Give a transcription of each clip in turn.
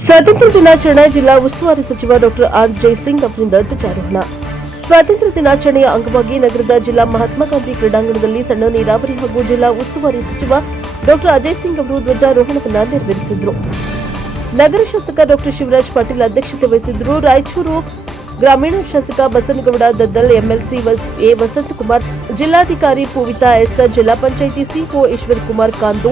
ಸ್ವಾತಂತ್ರ್ಯ ದಿನಾಚರಣೆ ಜಿಲ್ಲಾ ಉಸ್ತುವಾರಿ ಸಚಿವ ಡಾಕ್ಟರ್ ಆರ್ ಜಯಸಿಂಗ್ ಅವರಿಂದ ಧ್ವಜಾರೋಹಣ. ಸ್ವಾತಂತ್ರ್ಯ ದಿನಾಚರಣೆಯ ಅಂಗವಾಗಿ ನಗರದ ಜಿಲ್ಲಾ ಮಹಾತ್ಮ ಗಾಂಧಿ ಕ್ರೀಡಾಂಗಣದಲ್ಲಿ ಸಣ್ಣ ನೀರಾವರಿ ಹಾಗೂ ಜಿಲ್ಲಾ ಉಸ್ತುವಾರಿ ಸಚಿವ ಡಾಕ್ಟರ್ ಅಜಯ್ ಸಿಂಗ್ ಅವರು ಧ್ವಜಾರೋಹಣವನ್ನು ನೆರವೇರಿಸಿದರು. ನಗರ ಶಾಸಕ ಡಾಕ್ಟರ್ ಶಿವರಾಜ್ ಪಾಟೀಲ್ ಅಧ್ಯಕ್ಷತೆ ವಹಿಸಿದ್ದರು. ರಾಯಚೂರು ಗ್ರಾಮೀಣ ಶಾಸಕ ಬಸನಗೌಡ ದದ್ದಲ್, ಎಂಎಲ್ಸಿ ಎ ವಸಂತಕುಮಾರ್, ಜಿಲ್ಲಾಧಿಕಾರಿ ಪೂವಿತಾ ಎಸ್, ಜಿಲ್ಲಾ ಪಂಚಾಯಿತಿ ಸಿಇಒ ಈಶ್ವರ್ ಕುಮಾರ್ ಕಾಂತು,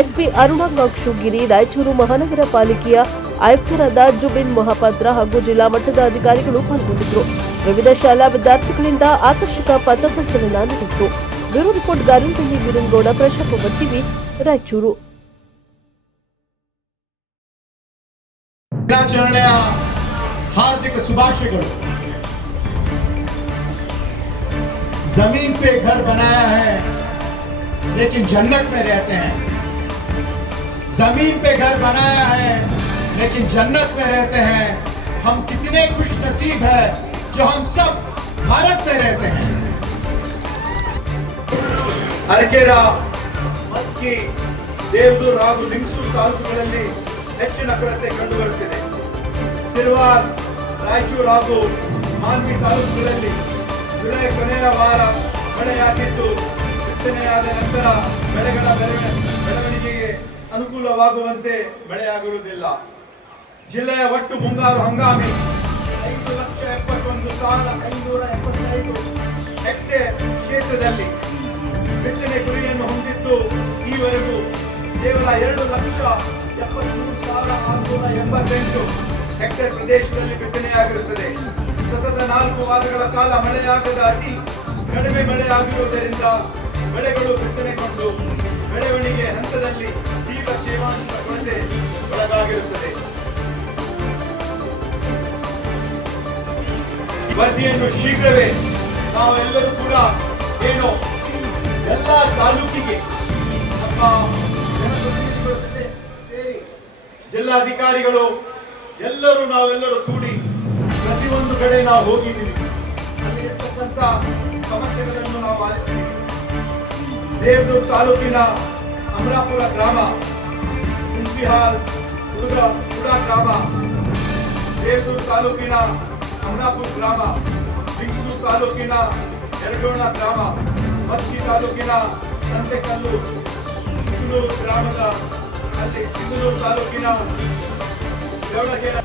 ಎಸ್ಪಿ ಅರುಣಾ ಗಾಂಕ್ಷುಗಿರಿ, ರಾಯಚೂರು ಮಹಾನಗರ ಪಾಲಿಕೆಯ ಆಯುಕ್ತರಾದ ಜುಬಿನ್ ಮೊಹಾಪಾತ್ರ ಹಾಗೂ ಜಿಲ್ಲಾ ಮಟ್ಟದ ಅಧಿಕಾರಿಗಳು ಪಾಲ್ಗೊಂಡಿದ್ದರು. ವಿವಿಧ ಶಾಲಾ ವಿದ್ಯಾರ್ಥಿಗಳಿಂದ ಆಕರ್ಷಕ ಪಥಸಂಚಲನ ನಡೆಯಿತು. ಬ್ಯೂರೋ ರಿಪೋರ್ಟ್ ಗಾರಂತಲ್ಲಿ ವೀರನಗೌಡ, ಪ್ರಶಾಂತ್ ಟಿವಿ, ರಾಯಚೂರು. ದಿನಾಚರಣೆಯ हार्दिक शुभाशयಗಳು. जमीन पे घर बनाया है लेकिन जन्नत में रहते हैं. जमीन पे घर बनाया है लेकिन जन्नत में रहते हैं. हम कितने खुश नसीब है जो हम सब भारत में रहते हैं. ಅರಕೆರ, ಮಸ್ಕಿ, ದೇವದೂರು ಹಾಗೂ ಲಿಂಗಸೂರು ತಾಲೂಕುಗಳಲ್ಲಿ ಹೆಚ್ಚಿನ ಕೊರತೆ ಕಂಡುಬರುತ್ತಿದೆ. ಸಿರ್ವಾರ್, ರಾಯಚೂರು ಹಾಗೂ ಮಾನ್ವಿ ತಾಲೂಕುಗಳಲ್ಲಿ ಜುಲೈ ಕೊನೆಯ ವಾರ ಮಳೆಯಾಗಿದ್ದು ಬಿತ್ತನೆಯಾದ ನಂತರ ಬೆಳೆಗಳ ಬೆಳವಣಿಗೆಗೆ ಅನುಕೂಲವಾಗುವಂತೆ ಮಳೆಯಾಗಿರುವುದಿಲ್ಲ. ಜಿಲ್ಲೆಯ ಒಟ್ಟು ಮುಂಗಾರು ಹಂಗಾಮಿ 5,71,575 ಹೆಕ್ಟೇರ್ ಕ್ಷೇತ್ರದಲ್ಲಿ ಬಿತ್ತನೆ ಗುರಿಯನ್ನು ಹೊಂದಿದ್ದು ಈವರೆಗೂ ಕೇವಲ 2,73,688 ಹೆಕ್ಟೇರ್ ಪ್ರದೇಶದಲ್ಲಿ ಬಿತ್ತನೆಯಾಗಿರುತ್ತದೆ. ಸತತ 4 ವಾರಗಳ ಕಾಲ ಮಳೆಯಾಗದ ಅತಿ ಕಡಿಮೆ ಮಳೆಯಾಗಿರುವುದರಿಂದ ಬೆಳೆಗಳು ಬಿತ್ತನೆಗೊಂಡು ಬೆಳವಣಿಗೆ ಹಂತದಲ್ಲಿ ತೀವ್ರ ತೇವಾಂಶದ ಕೊರತೆ ಒಳಗಾಗಿರುತ್ತದೆ. ವರದಿಯನ್ನು ಶೀಘ್ರವೇ ನಾವೆಲ್ಲರೂ ಕೂಡ ಎಲ್ಲ ತಾಲೂಕಿಗೆ ನಮ್ಮ ಜನಪ್ರತಿನಿಧಿಗಳ ಜೊತೆ ಸೇರಿ ಜಿಲ್ಲಾಧಿಕಾರಿಗಳು ನಾವೆಲ್ಲರೂ ಕೂಡಿ ಪ್ರತಿಯೊಂದು ಕಡೆ ನಾವು ಹೋಗಿದ್ದೀವಿ. ಅಲ್ಲಿ ಇರ್ತಕ್ಕಂಥ ಸಮಸ್ಯೆಗಳನ್ನು ನಾವು ಆಲಿಸಿದ್ದೀವಿ. ದೇವದೂರು ತಾಲೂಕಿನ ಅಮರಾಪುರ ಗ್ರಾಮ, ಹುಣಸಿಹಾಲ್ ಕುಡಾ ಗ್ರಾಮ, ದೇವದೂರು ತಾಲೂಕಿನ ಅಮರಾಪುರ ಗ್ರಾಮ, ಲಿಂಗಸೂರು ತಾಲೂಕಿನ ಯರಡೋಣ ಗ್ರಾಮ, ಮಸ್ಕಿ ತಾಲೂಕಿನ ಸಂತೆಕಲ್ಲು, ಸಿಂಗನೂರು ಗ್ರಾಮದ ಅಲ್ಲಿ ಸಿಂಗನೂರು ತಾಲೂಕಿನ ದೇವಳಗೆರೆ